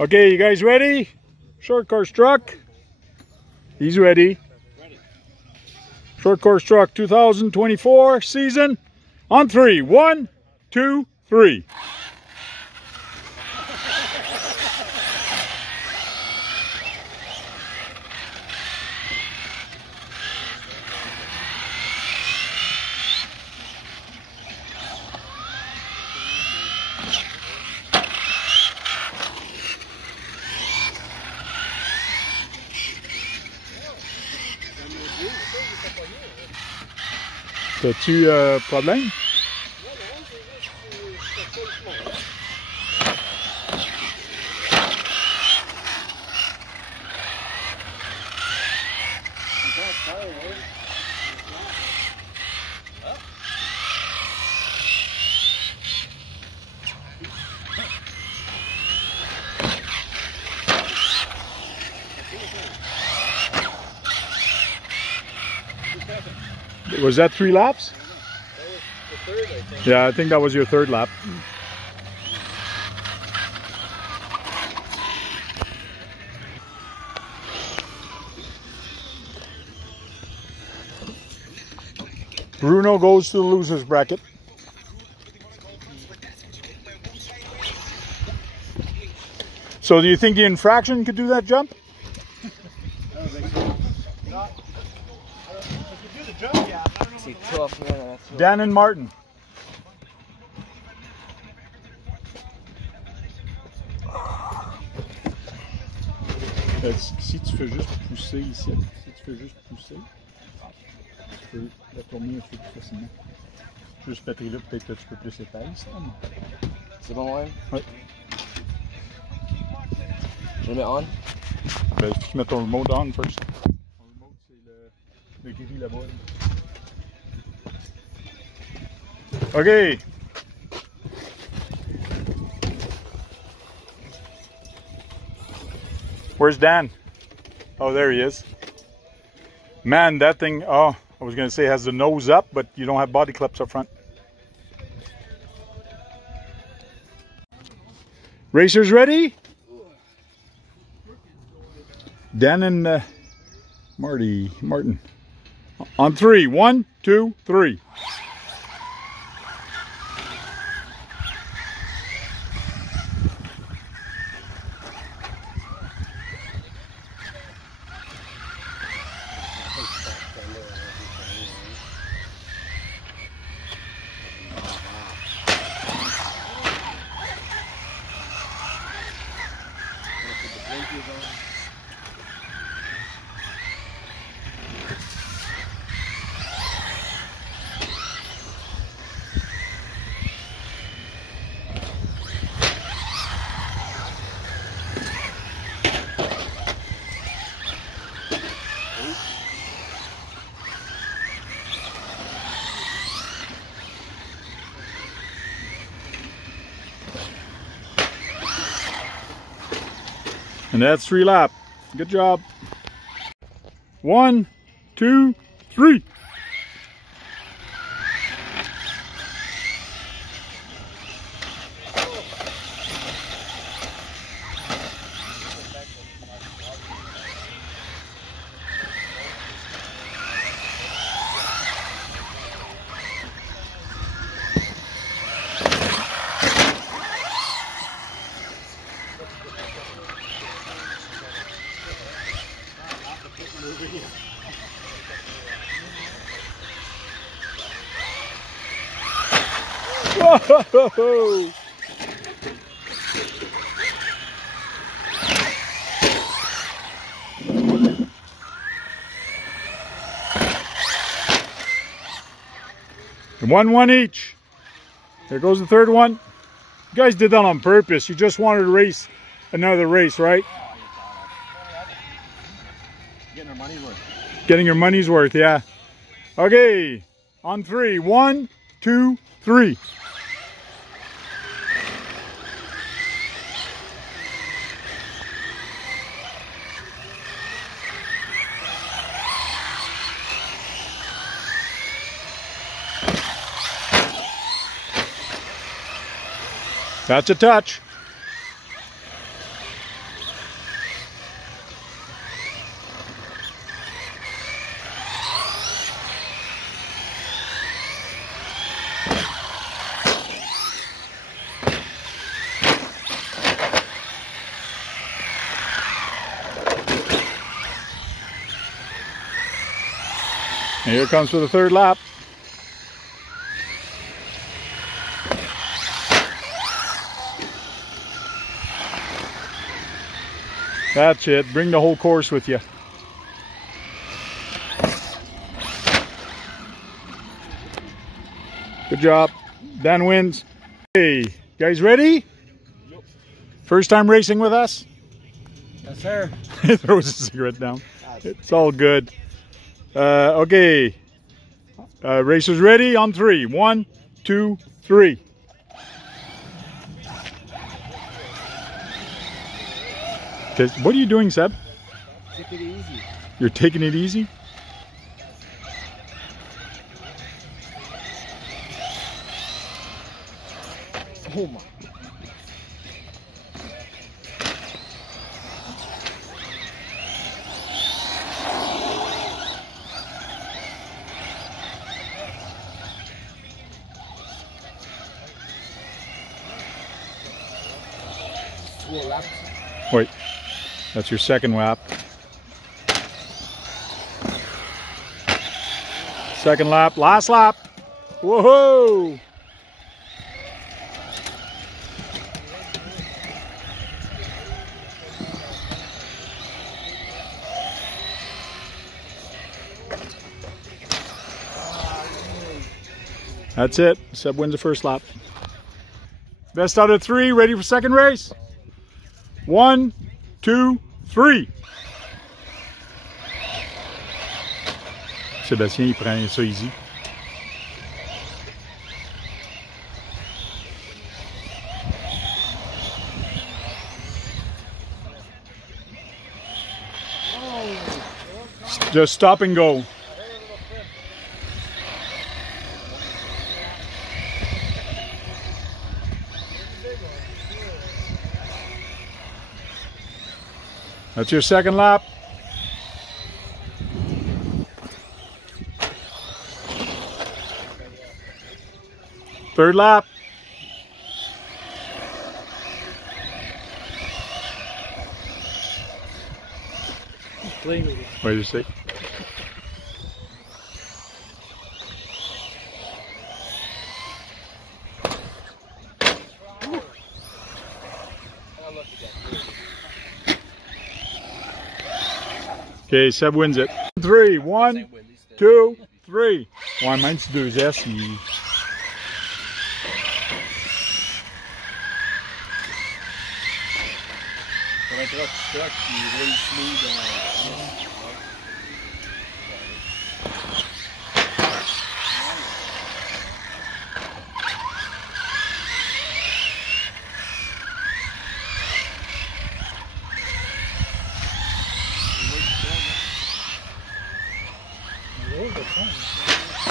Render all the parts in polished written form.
Okay, you guys ready? Short course truck. He's ready. Short course truck 2024 season. On three. 1, 2, 3. T'as-tu problème? Was that 3 laps? That was the third, I think. Yeah, I think that was your 3rd lap. Bruno goes to the loser's bracket. So do you think the infraction could do that jump? I don't think so. C'est tough, man. Dan and Martin. Si tu fais juste pousser ici, si tu fais juste pousser, tu peux la tourner un peu plus facilement. Juste cette batterie-là, peut-être que tu peux plus épaisse. C'est bon, ouais? Oui. Je le mets on? Ben, tu mets ton remote on first. Ton remote, c'est le gris là-bas. Okay. Where's Dan? Oh, there he is. Man, that thing, oh, I was going to say has the nose up, but you don't have body clips up front. Racers ready? Dan and Martin. On 3. 1, 2, 3. And that's 3 laps. Good job. 1, 2, 3. Whoa! One each. There goes the 3rd one. You guys did that on purpose. You just wanted to race another race, right? Getting our money's worth. Getting your money's worth, yeah. Okay, on 3. 1, 2, 3. That's a touch. And here comes for the third lap. That's it. Bring the whole course with you. Good job. Dan wins. Hey, guys ready? Yep. First time racing with us? Yes, sir. He throws a cigarette down. It's all good. Okay. Racers ready? On 3. 1, 2, 3. Okay. What are you doing, Seb? Take it easy. You're taking it easy? Oh my. Wait, that's your second lap. Second lap, last lap. Whoa! That's it. Seb wins the first lap. Best out of 3. Ready for second race? 1, 2, 3. Sébastien, il prend ça easy. Just stop and go. That's your second lap. Third lap. Wait a sec. Okay, Seb wins it. 3, 1, 2, 3. Ouais, même si 2S, il... Ça va être stock, il roule smooth.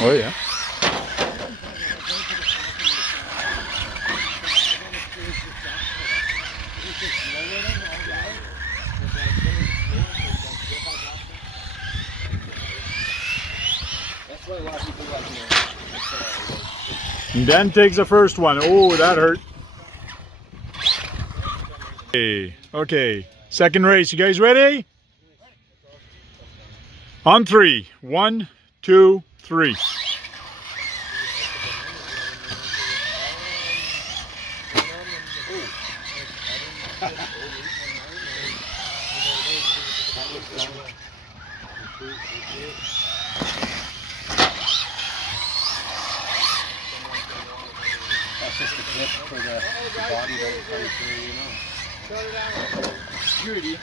Oh yeah. And Dan takes the first one. Oh, that hurt. Okay. Second race. You guys ready? On 3. 1, 2, 3. That's just the clip for the body doesn't come through, you know. Security.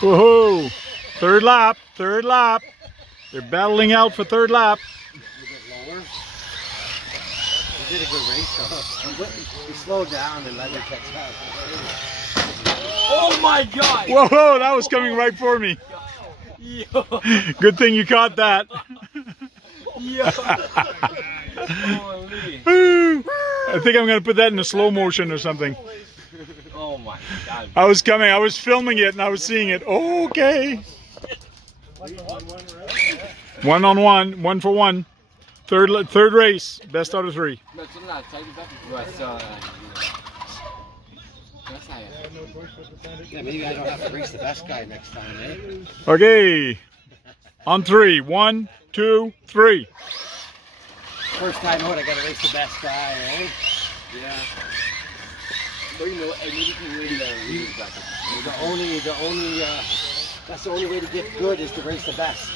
Woohoo! Third lap, third lap. They're battling out for third lap. A bit lower. You did a good race though. You slowed down and let me catch up. Oh my God! Whoa, that was coming right for me. Yo. Good thing you caught that. Yo. I think I'm going to put that in a slow motion or something. Oh my God. I was coming, I was filming it and I was seeing it. Okay. 1 on 1, 1 for 1. Third race. Best out of 3. Yeah, maybe I don't have to race the best guy next time, eh? Okay. On 3. 1, 2, 3. First time out, I gotta race the best guy, eh? Yeah. But you know, maybe you can win the lead bracket. That's the only way to get good is to race the best.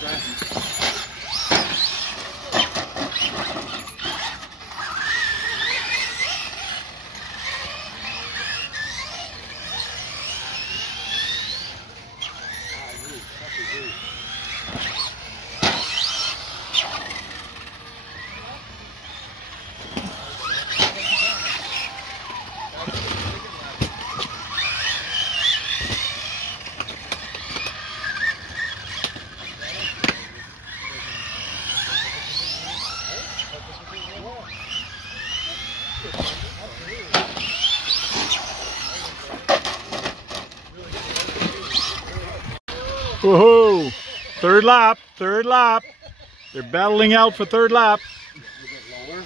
Woohoo! Third lap. They're battling out for third lap. A bit lower.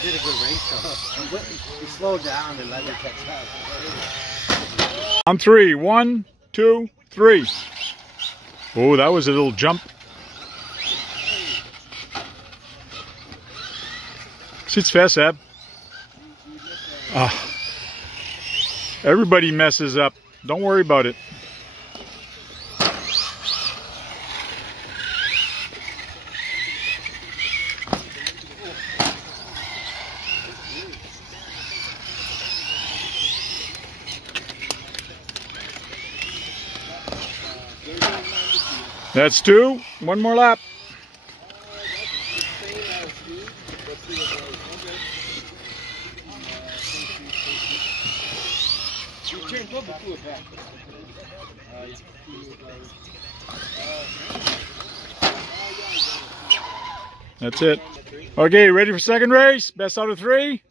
He did a good race, though. He slowed down and let me catch up. On 3. 1, 2, 3. Oh, that was a little jump. Sitz fest, Ab. Everybody messes up. Don't worry about it. That's 2. One more lap. That's it. Okay, ready for second race? Best out of 3?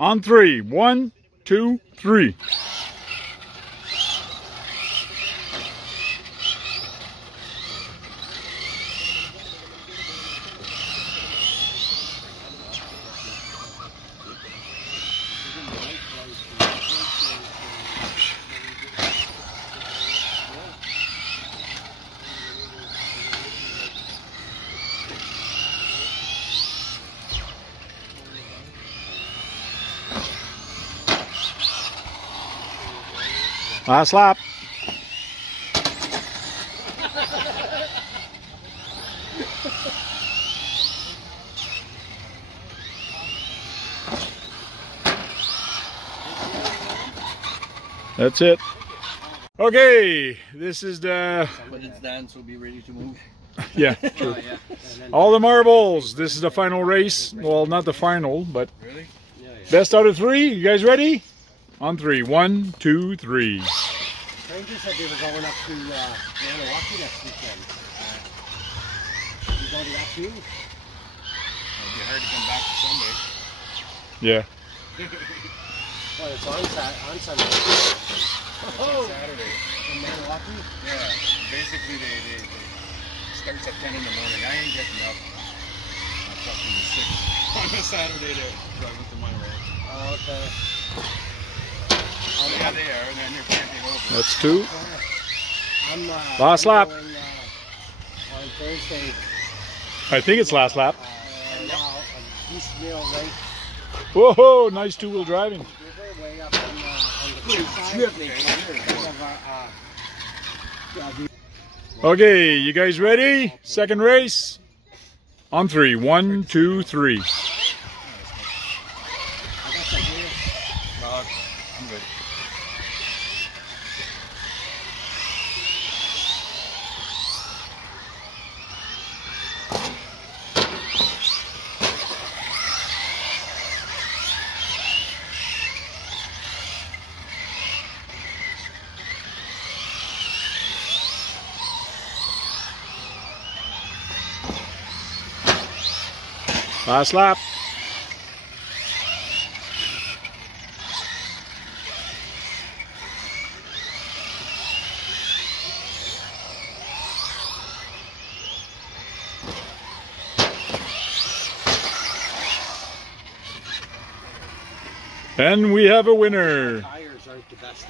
On 3. 1, 2, 3. Last lap. That's it. Okay, this is the... When it's done, so be ready to move. Yeah, true. All the marbles. This is the final race. Well, not the final, but... Really? Best out of 3. You guys ready? On 3. 1, 2, 3. Rangers said they were going up to Milwaukee next weekend. You going to that too? It'll be hard to come back to Sunday. Yeah. Well, it's on Sunday. Oh! Saturday. In Milwaukee? Yeah. Basically, they starts at 10 in the morning. I ain't getting up. I'm fucking 6 on a Saturday to drive with the Monterey. Oh, okay. Yeah, they are, and then they're camping over. That's 2. I'm, Last lap. Going, on Thursday. I think it's last lap. East Mill Lake. Whoa, nice 2-wheel driving. River, way up on the seaside. Okay, you guys ready? Second race? On 3. 1, 2, 3. No, I'm good. Last lap. And we have a winner. Tires aren't the best.